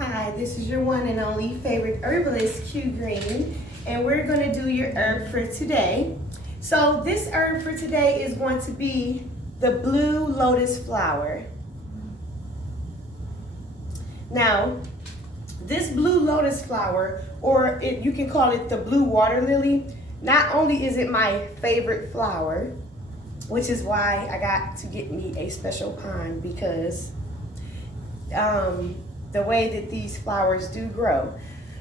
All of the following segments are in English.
Hi, this is your one and only favorite herbalist, Q Green, and we're going to do your herb for today. So this herb for today is going to be the blue lotus flower. Now, this blue lotus flower, or you can call it the blue water lily, not only is it my favorite flower, which is why I got to get me a special pond, because the way that these flowers do grow.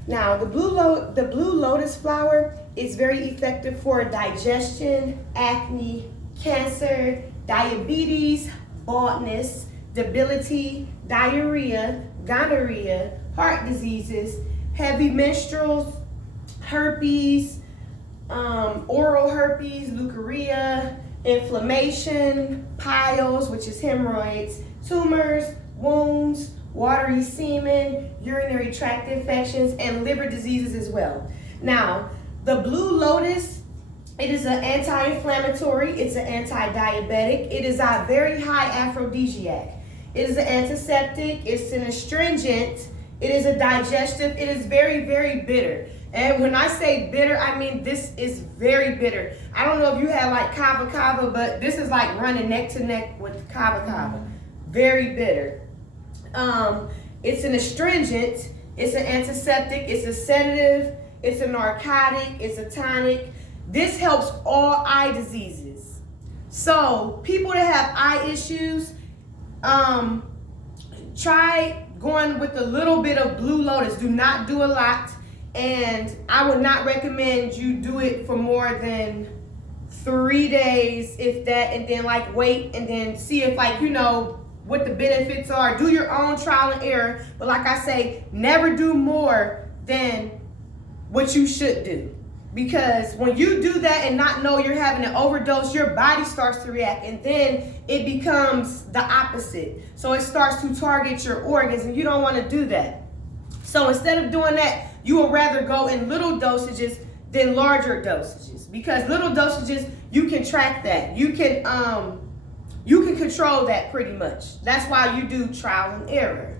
Now, the blue lotus flower is very effective for digestion, acne, cancer, diabetes, baldness, debility, diarrhea, gonorrhea, heart diseases, heavy menstruals, herpes, oral herpes, leukorrhea, inflammation, piles, which is hemorrhoids, tumors, wounds, watery semen, urinary tract infections, and liver diseases as well. Now, the blue lotus, it is an anti-inflammatory, it's an anti-diabetic, it is a very high aphrodisiac. It is an antiseptic, it's an astringent, it is a digestive, it is very, very bitter. And when I say bitter, I mean this is very bitter. I don't know if you had like kava kava, but this is like running neck to neck with kava kava. Very bitter. It's an astringent, it's an antiseptic, it's a sedative, it's a narcotic, it's a tonic. This helps all eye diseases. So people that have eye issues, try going with a little bit of blue lotus. Do not do a lot. And I would not recommend you do it for more than 3 days, if that, and then like wait and then see if what the benefits are. Do your own trial and error. But like I say, never do more than what you should do. Because when you do that and not know you're having an overdose, your body starts to react, and then it becomes the opposite. So it starts to target your organs, and you don't want to do that. So instead of doing that, you would rather go in little dosages than larger dosages, because little dosages, you can track that. You can control that pretty much. That's why you do trial and error.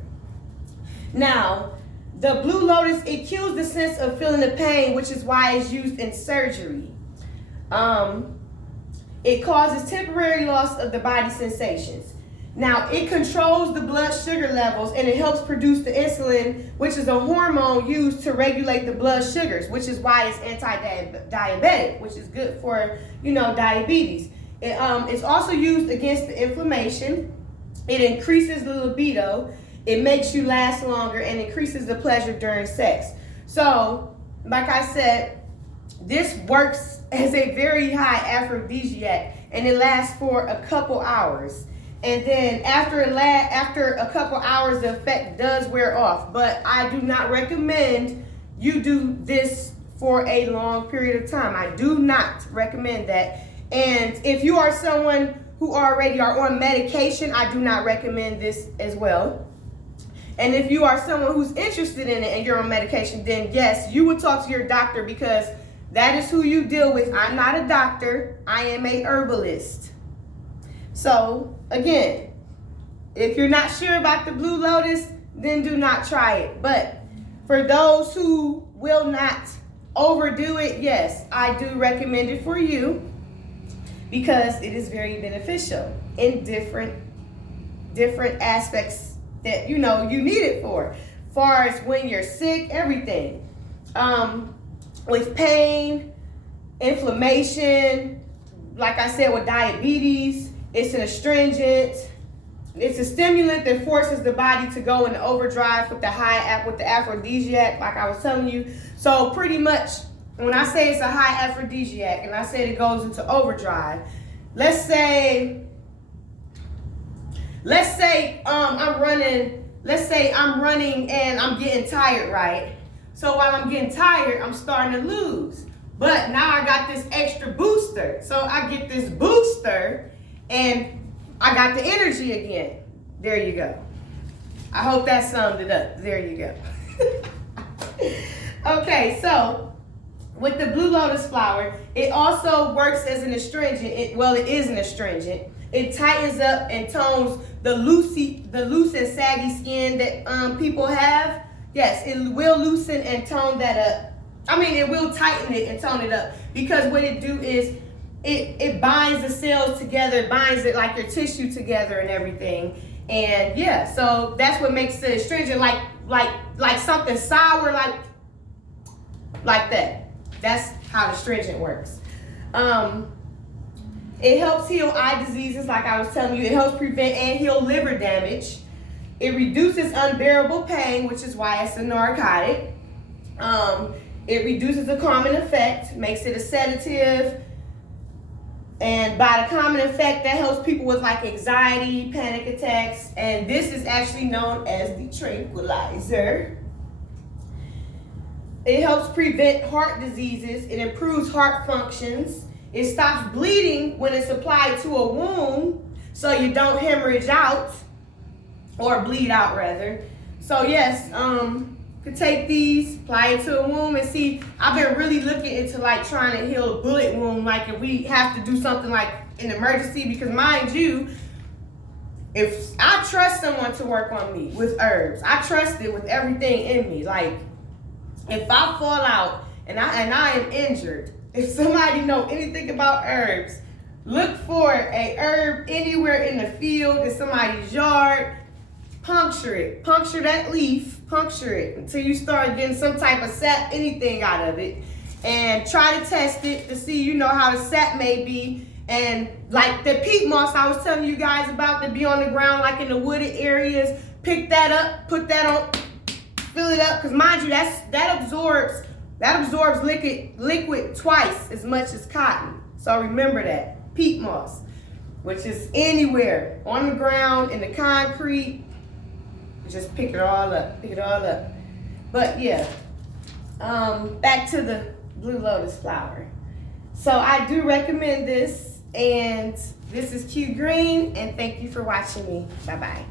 Now, the blue lotus, it kills the sense of feeling the pain, which is why it's used in surgery. It causes temporary loss of the body sensations. Now, it controls the blood sugar levels, and it helps produce the insulin, which is a hormone used to regulate the blood sugars, which is why it's anti-diabetic, which is good for, diabetes. It's also used against the inflammation. It increases the libido. It makes you last longer and increases the pleasure during sex. So, like I said, this works as a very high aphrodisiac, and it lasts for a couple hours. And then after a couple hours, the effect does wear off. But I do not recommend you do this for a long period of time. I do not recommend that. And if you are someone who already are on medication, I do not recommend this as well. And if you are someone who's interested in it and you're on medication, then yes, you would talk to your doctor, because that is who you deal with. I'm not a doctor. I am a herbalist. So again, if you're not sure about the blue lotus, then do not try it. But for those who will not overdo it, yes, I do recommend it for you, because it is very beneficial in different aspects that you need it for. Far as when you're sick, everything. With pain, inflammation, like I said, with diabetes, it's an astringent. It's a stimulant that forces the body to go into overdrive with the aphrodisiac, like I was telling you. So pretty much, when I say it's a high aphrodisiac and I said it goes into overdrive, let's say I'm running and I'm getting tired, right? So while I'm getting tired, I'm starting to lose. But now I got this extra booster. So I get this booster and I got the energy again. There you go. I hope that summed it up. There you go. Okay, so with the blue lotus flower, it also works as an astringent. It is an astringent. It tightens up and tones the loose and saggy skin that people have. Yes, it will loosen and tone that up. I mean, it will tighten it and tone it up, because what it do is it binds the cells together, binds it like your tissue together and everything. And yeah, so that's what makes the astringent like something sour, like that. That's how the astringent works. It helps heal eye diseases, like I was telling you. It helps prevent and heal liver damage. It reduces unbearable pain, which is why it's a narcotic. It reduces the calming effect, makes it a sedative. And by the calming effect, that helps people with like anxiety, panic attacks. And this is actually known as the tranquilizer. It helps prevent heart diseases. It improves heart functions. It stops bleeding when it's applied to a wound, so you don't hemorrhage out, or bleed out rather. So yes, could take these, apply it to a wound, and see, I've been really looking into like trying to heal a bullet wound, like if we have to do something like an emergency, because mind you, if I trust someone to work on me with herbs, I trust it with everything in me. Like if I fall out and I am injured, if somebody know anything about herbs, look for a herb anywhere in the field, in somebody's yard, puncture it, puncture that leaf, puncture it until you start getting some type of sap, anything out of it, and try to test it to see, you know, how the sap may be. And like the peat moss I was telling you guys about, that be on the ground like in the wooded areas, pick that up, put that on, fill it up, because mind you, that absorbs liquid twice as much as cotton. So remember that. Peat moss, which is anywhere, on the ground, in the concrete, just pick it all up, But yeah, back to the blue lotus flower. So I do recommend this, and this is Q Green, and thank you for watching me. Bye-bye.